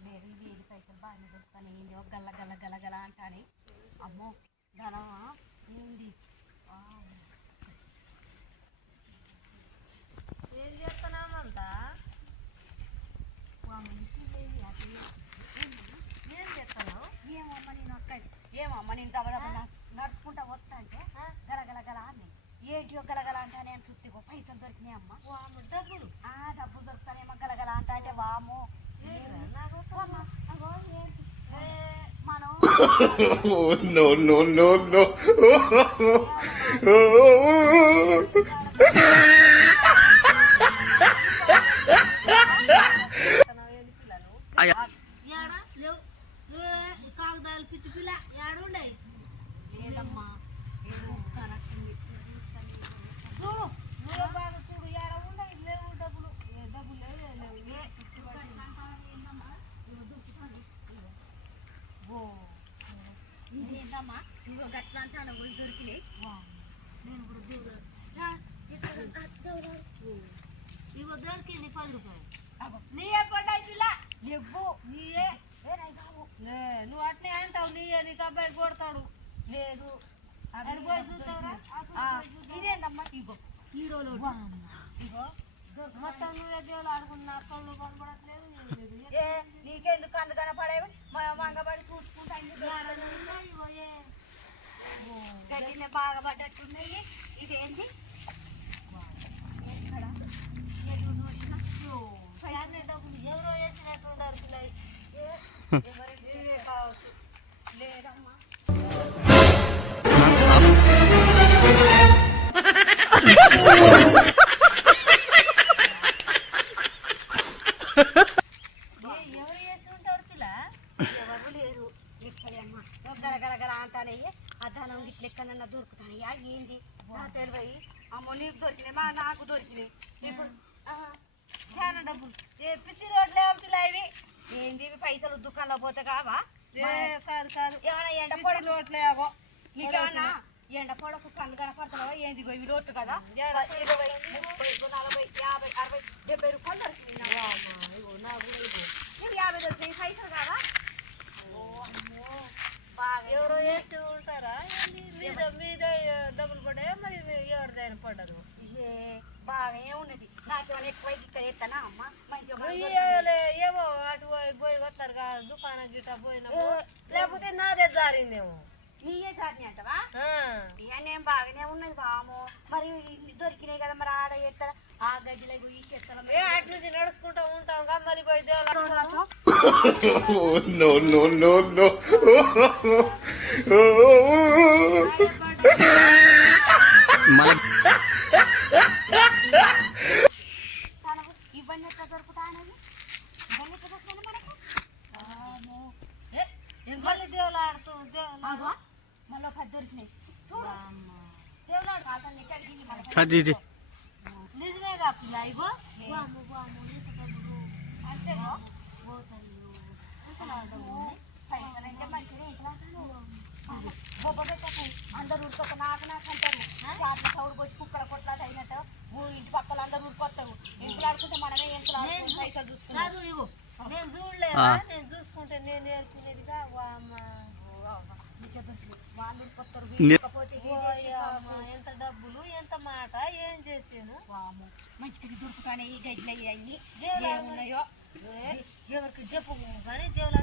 లేరు ఇది ఏది పైసలు బాగానే దొరుకుతాను ఏంది ఒక గల్ల గల్ల గల్ల గల్ల అంటాని. అమ్మో ధనమా ఏంది. ఏం చేస్తున్నామంతా లేదు, లేదు. ఏం చేస్తున్నావు? ఏమమ్మ నేను అక్క ఏమమ్మ నేను దబ దబ నడుచు- నడుచుకుంటా వస్తా అంటే గల గల గల అని ఏంటి ఒక గల గల అంటే నేను చుట్టూ పైసలు దొరికినాయి అమ్మ no, no, no, no. నువ్వు గట్లా అంటాను ఒళ్ళు దొరికినాయి. నేను రా. ఇగో దొరికింది పది రూపాయలు. అగో నీయే పిల్ల. నువ్వు అట్నే అంటావు నీయే నీకు అబ్బాయి కొడతాడు. లేదు. అక్కడ పోయి చూస్తావురా? ఇగో హీరోలో ఇగో మొత్తం నువ్వే దేవుడు ఆడుకున్నా కళ్ళు కనబడట్లేదు ఏం లేదు. ఏ నీకెందుకు కళ్ళు కనపడేవి మా మంగబడి చూసుకుంటా ఏడ ఉన్నాయి, ఇగో ఏ. గడ్డినే బాగా పడ్డట్టున్నాయి ఇదేంటి ఎక్కడ? ఎటు చూసినా? అయ్యో, ఫ్యాన్ డబ్బులు ఎవరో వేసినట్టు దొరికినాయి ఏ, ఎవరి- ఇవే కావచ్చు లేదమ్మా ఏ, ఎవరు వేసి ఉంటారు పిల్ల ఎవరు లేరు ఎక్కడమ్మా గల గల గల అంటానయ్యి ఆ ధనం గిట్ల ఎక్కడన్నా దొరుకుతానయ్యా ఏంది నా తెలివయి అమ్మో నీకు దొరికినాయి మా నాకు దొరికినాయి ఇప్పుడు ఆ, చాలా డబ్బులు ఏ పిచ్చి రోడ్లే పిల్ల ఇవి ఏంది ఇవి పైసలు దుకాణంలో పోతే కావా? కాదు కాదు. ఏమైనా ఎండ రోడ్లే అగో నీకేమన్నా ఎండ పొడకు కళ్ళు కనపడుతున్నావా ఏంది ఇవి రోడ్డు కదా? ఇరవై ముప్పై నలభై యాభై అరవై డెబ్బై రూపాయలు. నీకు. యాభై దొరికినాయి పైసలు కావా? ఓ అమ్మో. బాగా ఎవరో వేసి ఉంటారా? మీద మీద డబ్బులు పడ్డాయా మరి ఎవరిదైనా పడ్డదు ఏ బాగానే ఉన్నది నాకేమైనా ఎక్కువ ఇక్కడ ఎత్తానా అమ్మ? ఏమో అటు పోయి వస్తారు కదా దుకాణం గిట్ట పోయినప్పుడు లేకపోతే నాదే జారిందేమో. నీయే చాటిని అంటవా? ఆ. ఇక నేను బాగానే ఉన్నది బాము మరి ఇన్ని దొరికినాయి కదా మరి ఆడ ఎత్తారా? ఆ గడ్డిలో ఈ చెత్తల ఏ అటు నుంచి నడుచుకుంటా ఉంటాం గమ్మలి పోయి దేవుళ్ళ Oh, పెట్టకు అందరు ఊరుకొత్త నాకు నాకు అంటారు చేపల సౌడు కొచ్చి కుక్కల కొట్లాట అయినట్టు ఊ ఇంటి పక్కల అందరు ఊరుకొత్తారు ఇంట్లో ఆడుకుంటే మనమే ఇంట్లో ఆడుకుంటే పైసలు చూస్తున్నాం కాదు ఇగో నేను చూడలేదా చేసాను. వాము మంచిగా దొరుకుతానే ఈ గడ్డలు అయ్యి దేవుడా. ఏమున్నాయో? ఎవరికి చెప్పు కానీ దేవుడు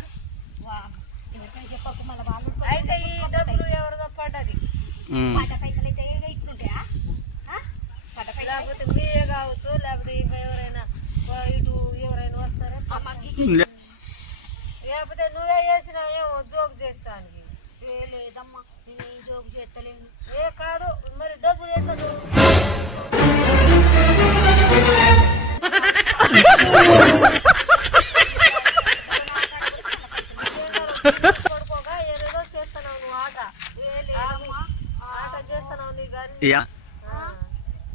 వాము ఎవరికైనా చెప్పకు మళ్ళీ వాళ్ళు అయితే ఈ డబ్బులు ఎవరిదో పడ్డది పడ్డ పైసలు అయితే ఇట్లుంటాయా ఆ? పడ్డ పైసలు. లేకపోతే మీరే కావచ్చు లేకపోతే ఎవరైనా ఇటు ఎవరైనా వస్తారో?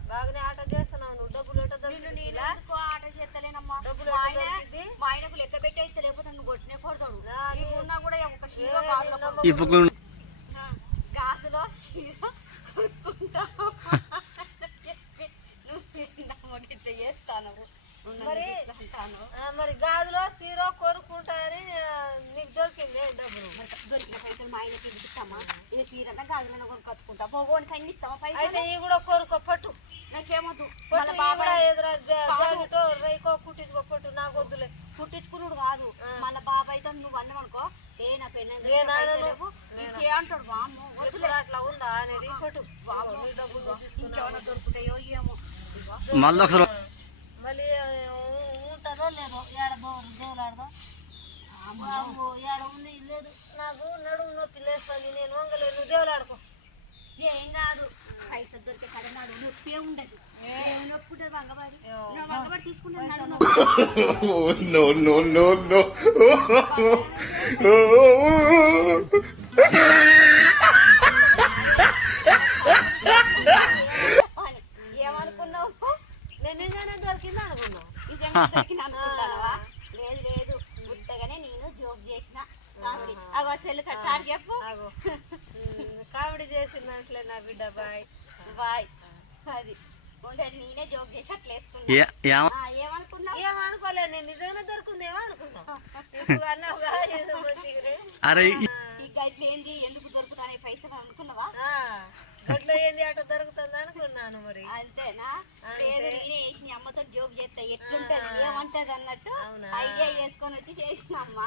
బాగానే ఆట చేస్తున్నావు నువ్వు డబ్బులు ఆట చేస్తలేనమ్మా దొరికింది? మా ఆయనకు లెక్క లేకపోతే నువ్వు కొట్టినే కొడతాడు ఉన్నా కూడా ఒక షీర ఏమీ గాజులో నమ్మకం ఈ పక్కన గాజులో షీర కొట్టుకుంటావు చెప్పి నువ్వు నమ్మకి ఇట్లా చేస్తాను మరి- గాజులో సీరో కొనుక్కుంటా డబ్బులు? దొరికిన పైసలు మా ఆయనకి ఇస్తామా? ఇది చీరన్నా గాజులను కొనుక్కొచ్చుకుంటా. భోగోనికి అన్ని ఇస్తామా అయితే పైసలు? ఈ కూడా కోరుకో పట్టు. నాకేమొద్దు. బాబాయ్ ఎదురా రైకో కుట్టించుకో పట్టు. నాకు వద్దులే. పుట్టించుకున్నాడు కాదు. మళ్ళీ బాబాయ్తో నువ్వు అన్నమనుకో ఏ నా పెళ్ళి నేను అంటాడు వామ్మో వద్దులే. అట్లా ఉందా అనేది పట్టు. వామ్మో. నీ డబ్బులు ఇంకేమైనా దొరుకుతాయో ఏమో. మళ్ళీ మళ్ళీ ఉంటుందో లేదో ఏడ బోరు దేవులాడదో? అమ్మో ఏడ ఉంది? లేదు. నాకు నడుము నొప్పి లేస్తుంది. నేను వంగలేను దేవులాడుకో. ఏం కాదు. పైసలు దొరికే కడనాడు నొప్పి ఉండదు. నొప్పి. ఉంటుంది వంగబారి వంగబారి తీసుకుంటాను నడు ఏమనుకున్నావు? దొరికింది అనుకున్నావు నిజంగా దొరికిన అనుకుంటావా లేదు లేదు గుర్తగానే నేను జోక్ చేసిన కామెడీ అగో సెల్ కట్టారు చెప్పు. కామెడీ చేసిందంటే నా బిడ్డ బాయ్. బాయ్. అది. నేనే జోక్ చేసి అట్లా వేసుకున్నా. ఏమ ఏమనుకోలే నేను నిజంగానే దొరుకుందేమో అనుకున్నా ఇప్పుడు అన్నావుగా. అరే ఈ గైడ్లు ఏంది? ఎందుకు దొరుకుతాయి పైసలు అనుకున్నావా? ఏంది? అట దొరుకుతుంది అనుకున్నాను మరి. అంతేనా? అంతే. లేదు నేనే వేసి నీ అమ్మతో జోక్ చేస్తా ఎట్లుంటది? ఏమంటది అన్నట్టు అవునా? ఐడియా చేసుకొని వచ్చి చేసిన అమ్మ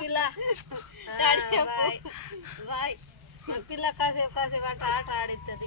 పిల్ల. బాయ్. పిల్ల కాసేపు కాసేపు అంటే ఆట ఆడిస్తుంది